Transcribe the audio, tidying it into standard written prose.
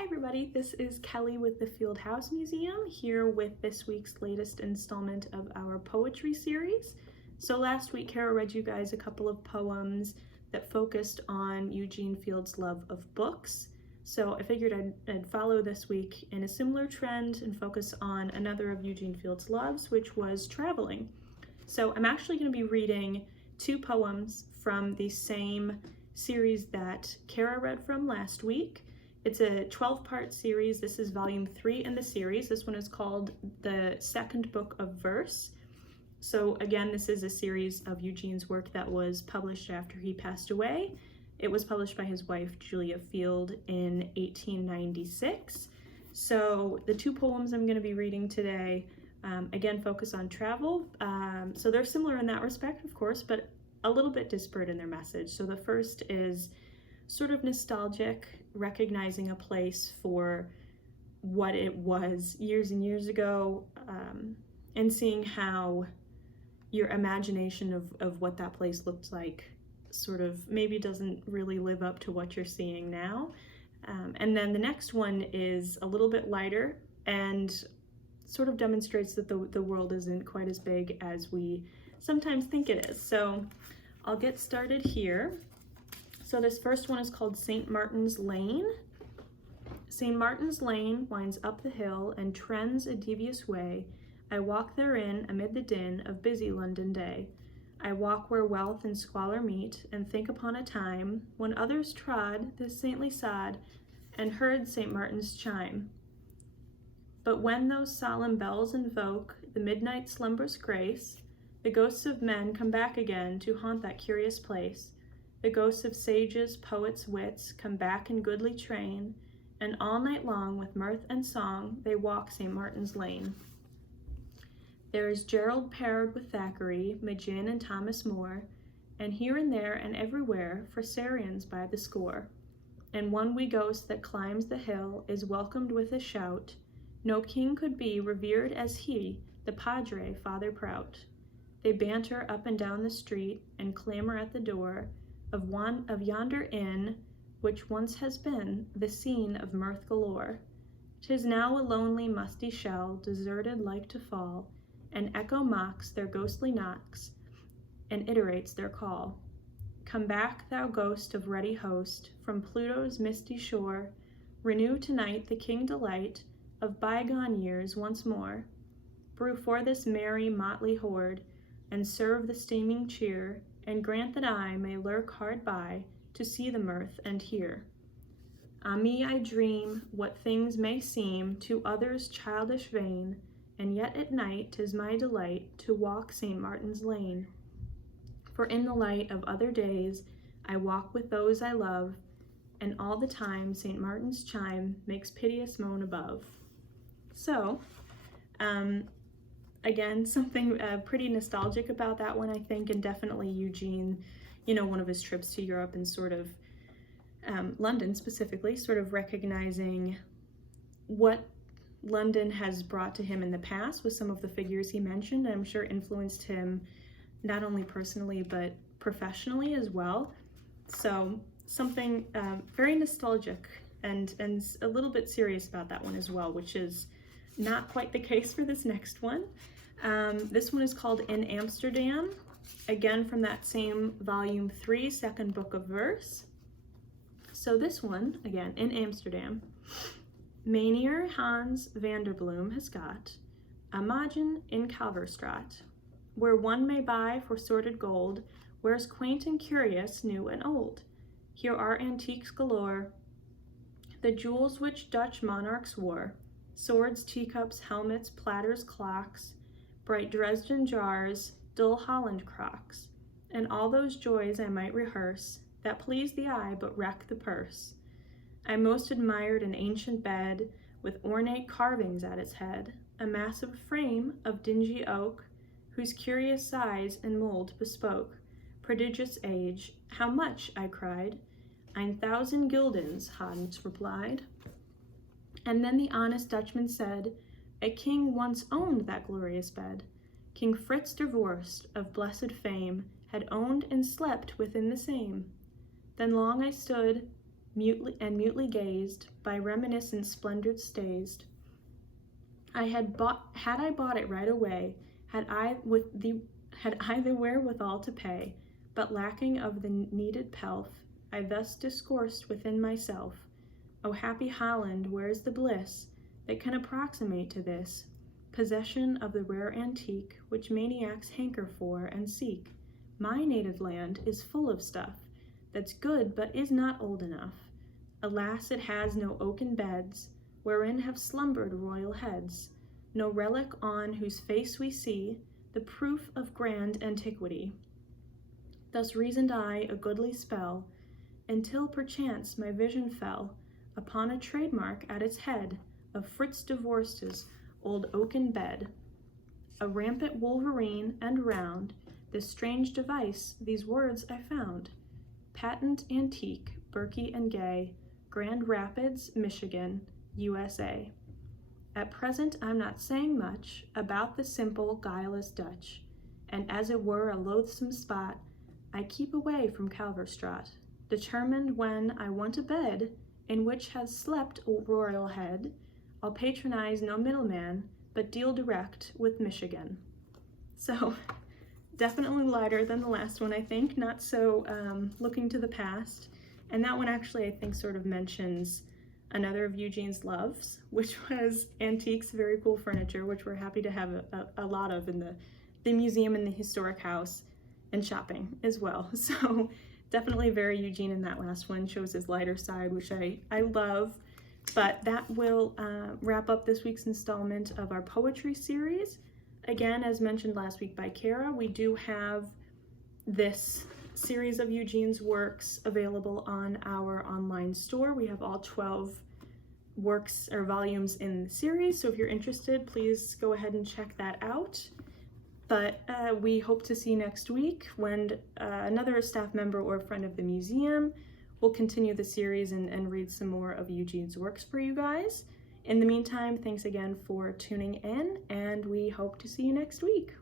Hi everybody, this is Kelly with the Field House Museum here with this week's latest installment of our poetry series. So last week Kara read you guys a couple of poems that focused on Eugene Field's love of books. So I figured I'd follow this week in a similar trend and focus on another of Eugene Field's loves, which was traveling. So I'm actually going to be reading two poems from the same series that Kara read from last week. It's a 12-part series. This is volume 3 in the series. This one is called The Second Book of Verse. So again, this is a series of Eugene's work that was published after he passed away. It was published by his wife, Julia Field, in 1896. So the two poems I'm going to be reading today, again, focus on travel. So they're similar in that respect, of course, but a little bit disparate in their message. So the first is sort of nostalgic, recognizing a place for what it was years and years ago, and seeing how your imagination of what that place looked like sort of maybe doesn't really live up to what you're seeing now. And then the next one is a little bit lighter and sort of demonstrates that the world isn't quite as big as we sometimes think it is. So I'll get started here. So this first one is called St. Martin's Lane. St. Martin's Lane winds up the hill and trends a devious way. I walk therein amid the din of busy London day. I walk where wealth and squalor meet, and think upon a time when others trod this saintly sod and heard St. Martin's chime. But when those solemn bells invoke the midnight slumberous grace, the ghosts of men come back again to haunt that curious place. The ghosts of sages, poets, wits come back in goodly train, and all night long with mirth and song they walk St. Martin's Lane. There is Gerald paired with Thackeray, Maginn and Thomas More, and here and there and everywhere Froissartians by the score. And one wee ghost that climbs the hill is welcomed with a shout. No king could be revered as he, the Padre, Father Prout. They banter up and down the street and clamor at the door of yonder inn, which once has been the scene of mirth galore. 'Tis now a lonely musty shell, deserted like to fall, and echo mocks their ghostly knocks, and iterates their call. Come back, thou ghost of ruddy host, from Pluto's misty shore, renew tonight the king delight of bygone years once more. Brew for this merry motley horde, and serve the steaming cheer, and grant that I may lurk hard by to see the mirth and hear. Ah me, I dream what things may seem to others childish vain, and yet at night 'tis my delight to walk St. Martin's Lane. For in the light of other days I walk with those I love, and all the time St. Martin's chime makes piteous moan above. So, again, something pretty nostalgic about that one, I think, and definitely Eugene, one of his trips to Europe and sort of London specifically, sort of recognizing what London has brought to him in the past with some of the figures he mentioned, and I'm sure influenced him not only personally but professionally as well. So something very nostalgic and a little bit serious about that one as well, which is not quite the case for this next one. This one is called In Amsterdam, again from that same volume 3, Second Book of Verse. So this one, again, In Amsterdam. Meneer Hans Vanderbloem has got a Magen in Kalverstraat, where one may buy for sorted gold wares quaint and curious, new and old. Here are antiques galore, the jewels which Dutch monarchs wore, swords, teacups, helmets, platters, clocks, bright Dresden jars, dull Holland crocks, and all those joys I might rehearse that please the eye but wreck the purse. I most admired an ancient bed with ornate carvings at its head, a massive frame of dingy oak, whose curious size and mold bespoke prodigious age. How much? I cried. 1,000 guildens, Hans replied. And then the honest Dutchman said, a king once owned that glorious bed. King Fritz der Vorst, of blessed fame, had owned and slept within the same. Then long I stood mutely gazed, by reminiscence splendor stazed. Had I bought it right away, had I the wherewithal to pay, but lacking of the needed pelf, I thus discoursed within myself, O happy Holland, where's the bliss that can approximate to this, possession of the rare antique which maniacs hanker for and seek? My native land is full of stuff that's good but is not old enough. Alas, it has no oaken beds, wherein have slumbered royal heads, no relic on whose face we see the proof of grand antiquity. Thus reasoned I a goodly spell, until perchance my vision fell upon a trademark at its head of Fritz Divorce's old oaken bed. A rampant wolverine, and round this strange device these words I found: Patent antique, Berkey and Gay, Grand Rapids, Michigan, USA. At present I'm not saying much about the simple, guileless Dutch, and as it were a loathsome spot, I keep away from Calverstraat, determined when I want a bed in which has slept a royal head, I'll patronize no middleman, but deal direct with Michigan. So, definitely lighter than the last one, I think, not so looking to the past. And that one actually, I think, sort of mentions another of Eugene's loves, which was antiques, very cool furniture, which we're happy to have a lot of in the museum and the historic house, and shopping as well. So definitely very Eugene in that last one, shows his lighter side, which I love. But that will wrap up this week's installment of our poetry series. Again, as mentioned last week by Kara, we do have this series of Eugene's works available on our online store. We have all 12 works or volumes in the series, so if you're interested, please go ahead and check that out. But we hope to see you next week when another staff member or friend of the museum will continue the series and read some more of Eugene's works for you guys. In the meantime, thanks again for tuning in, and we hope to see you next week.